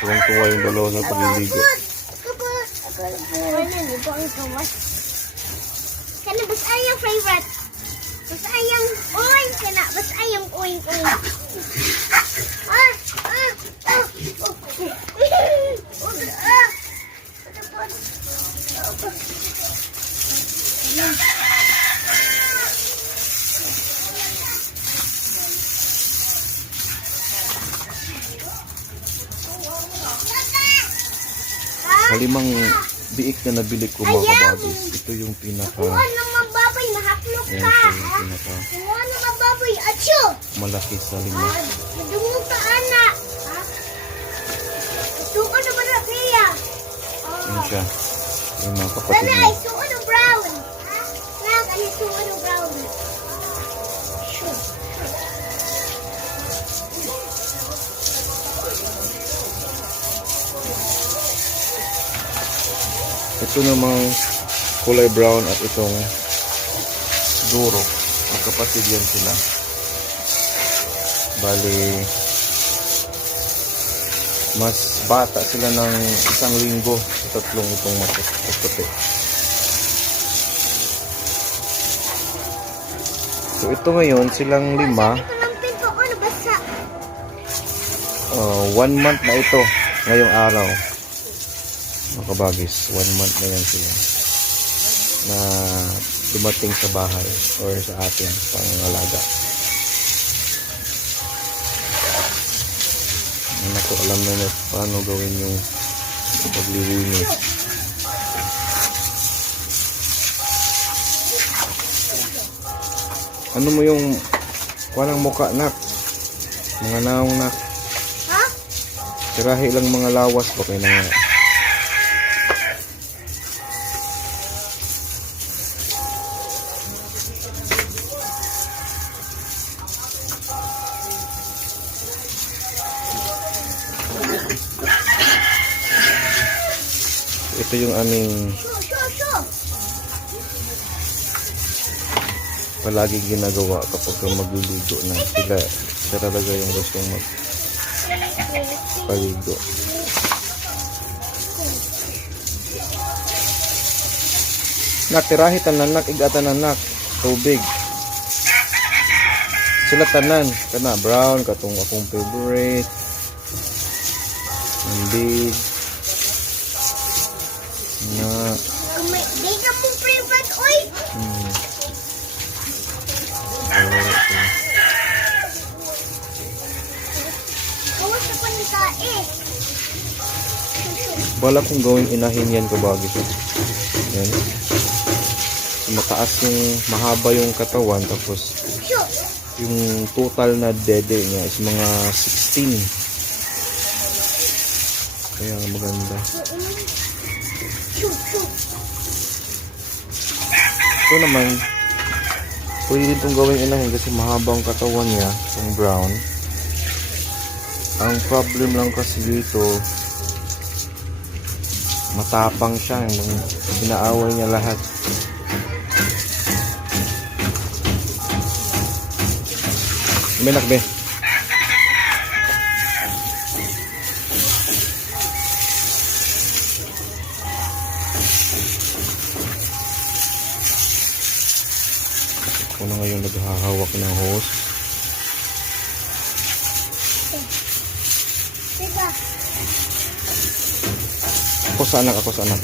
Tuwang-tuwa yung dalawa sa pagliligo. Kana bas ayang favorite. Bas ayang oink kana bas ayang oink oink. Sa 5 biik na nabili ko mga kabagis, ito yung pinaka Kuha naman baboy, mahaklok ayan ka. siya yung pinaka Kuha naman baboy, atyo. malaki sa 5. Madungog ka, anak. Suko na ba na, Pia? Ayan siya. Yung mga kapatid Nanay, niya. suko na brown. Nak, ano suko na brown? Ito namang kulay brown at itong duro. Magkapatid yan sila. Bali, mas bata sila ng 1 linggo sa 3 itong magkapatid. So ito ngayon, silang 5. Ito ng pinto ko, nabasa. 1 month na ito ngayong araw. Mga kabagis, 1 month na yan sila na dumating sa bahay or sa atin pangalaga. Ako alam na paano gawin yung paglilinis. Ano mo yung walang muka, nak? Mga naong, nak? Ha? Tirahi lang mga lawas pa kayo na. Ito yung aming palaging ginagawa kapag magliligo na sila. Sila talaga yung gustong magpaligo. Nak, tirahi tanan, nak, igatan nak, tubig. Sila tanan, kana brown, katong akong favorite. Ang big. Na. Di ka mong favorite, oy. Kawas na panita eh. Bala kong gawing inahin yan kabagis. Yan. Mataas yung mahaba yung katawan, tapos yung total na dede niya is mga 16. Kaya maganda. Ito naman, pwede din itong gawing inahin kasi mahabang katawan niya, yung brown. Ang problem lang kasi dito, matapang siya, inaaway niya lahat. May nakbe. Ako na ngayon naghahawak ng hose. Diba? Ako sa anak. Ako na.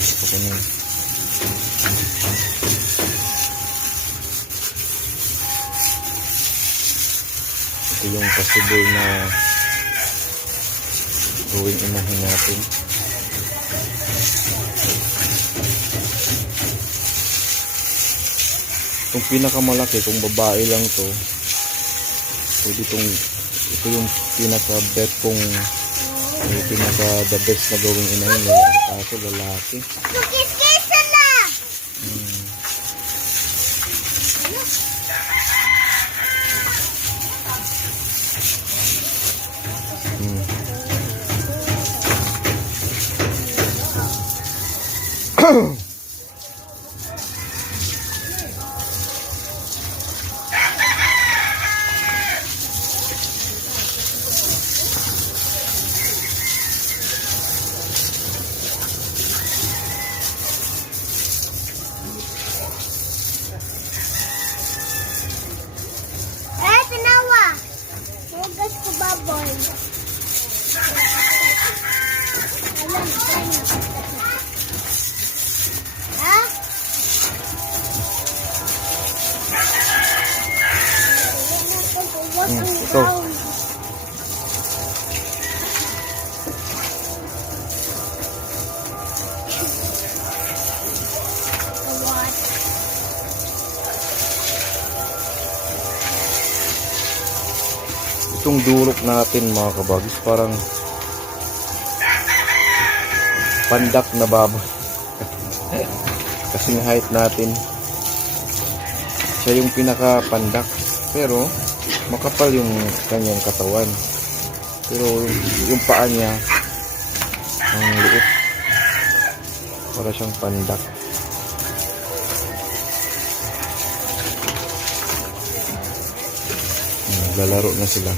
Ito yung possible na gawing inahin natin. Itong pinakamalaki, kung babae lang to, pwede ito yung pinaka-bet kong pinaka-the best na gawing inahin. Kaso lalaki. Kukis-kisa na! ang ito. brown. What? Itong durok natin mga kabagis, parang pandak na baba. Kasing height natin. Siya yung pinaka pandak. Pero makapal yung kanyang katawan. Pero yung paa niya ang liit. Para siyang pandak. Naglalaro na sila.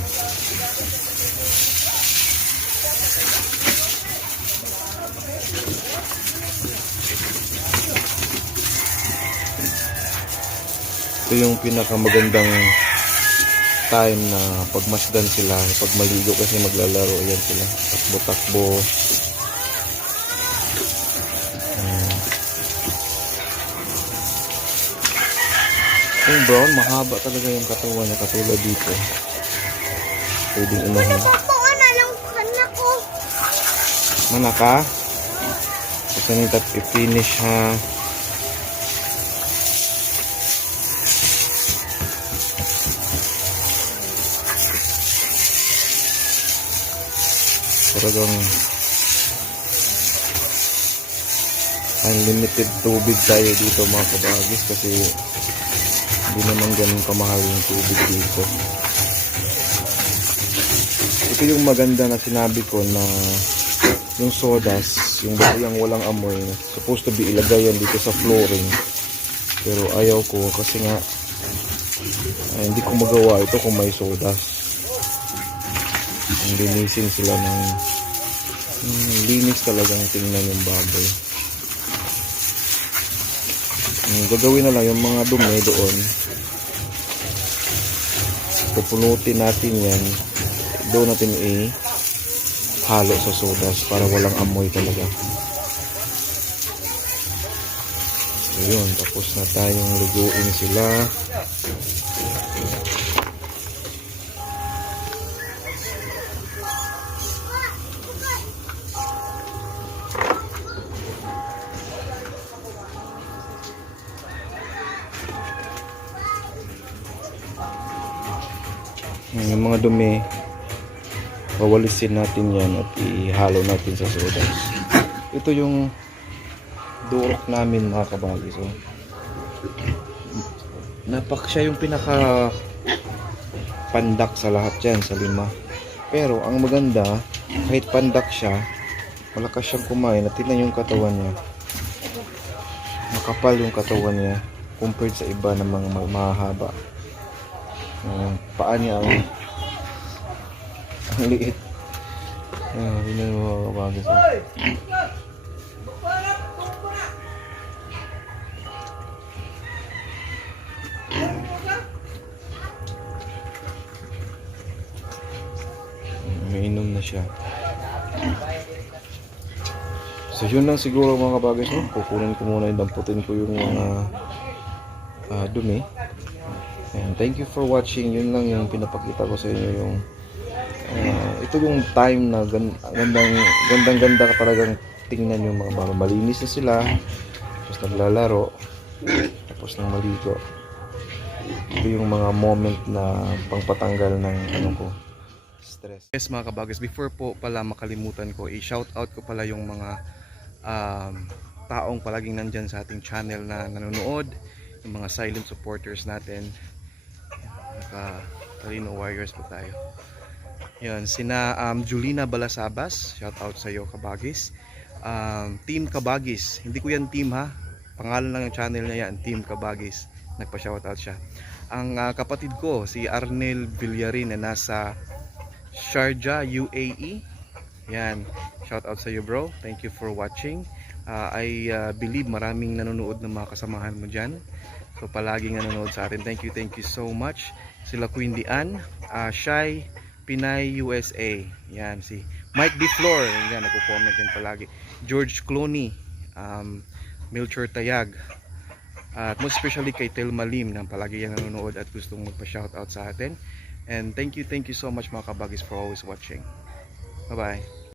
Ito yung pinakamagandang time na pagmasdan sila, pag maligo kasi maglalaro yan sila, takbo-takbo. Yung brown, mahaba talaga yung katawan niya, katulad dito. Pwedeng unahin. Nakukuha na lang kana ko. Manaka? Kasi nito i-finish ha. Talagang unlimited tubig tayo dito mga kabagis kasi hindi naman ganun kamahal yung tubig dito. Ito yung maganda na sinabi ko na yung sodas, yung batiyang walang amoy, supposed to be ilagay yan dito sa flooring, pero ayaw ko kasi nga hindi ko magawa ito kung may sodas. Linisin sila ng linis talagang tingnan yung baboy. Gagawin na lang yung mga dumi doon, pupunutin natin yan, doon natin halo sa sodas para walang amoy talaga. So yun, tapos na tayong liguin sila. Yung mga dumi, wawalisin natin yan at ihalo natin sa sodas. Ito yung durok namin mga kabagis. So, siya yung pinaka pandak sa lahat yan, sa 5. Pero ang maganda, kahit pandak siya, malakas siyang kumain at tingnan yung katawan niya. Makapal yung katawan niya compared sa iba na mga mahaba. Paa niya ang liit. Hindi na makakabagis. Umiinom na siya. So yun lang siguro mga kabagis. Kukunin ko muna yung damputin ko yung mga dumi. And thank you for watching. Yun lang yung pinapakita ko sa inyo, yung ito yung time na gandang-ganda talagang tingnan yung mga baba. Malinis na sila, tapos naglalaro, tapos nang maligo. Ito yung mga moment na pangpatanggal ng stress. Yes mga kabagis, before po pala makalimutan ko, i-shout out ko pala yung mga taong palaging nandyan sa ating channel na nanonood, yung mga silent supporters natin. Talino Warriors po tayo. Yan, sina Julina Balasabas, shout out sa iyo kabagis. Team Kabagis, hindi ko yan team ha, pangalan lang yung channel niya yan, Team Kabagis, nagpa-shout out siya. Ang kapatid ko si Arnel Villarin na nasa Sharjah, UAE. Yan, shout out sa iyo bro, thank you for watching. I believe maraming nanonood ng mga kasamahan mo dyan, so palaging nanonood sa atin. Thank you so much. Sila Queen Dian, Shai, Pinay USA, yan, si Mike D. Flor, yan, nagpo-comment din palagi. George Clooney, Milcher Tayag, at most especially kay Telma Lim na palagi yan nanonood at gustong magpa-shoutout sa atin. And thank you so much mga kabagis for always watching. Bye-bye.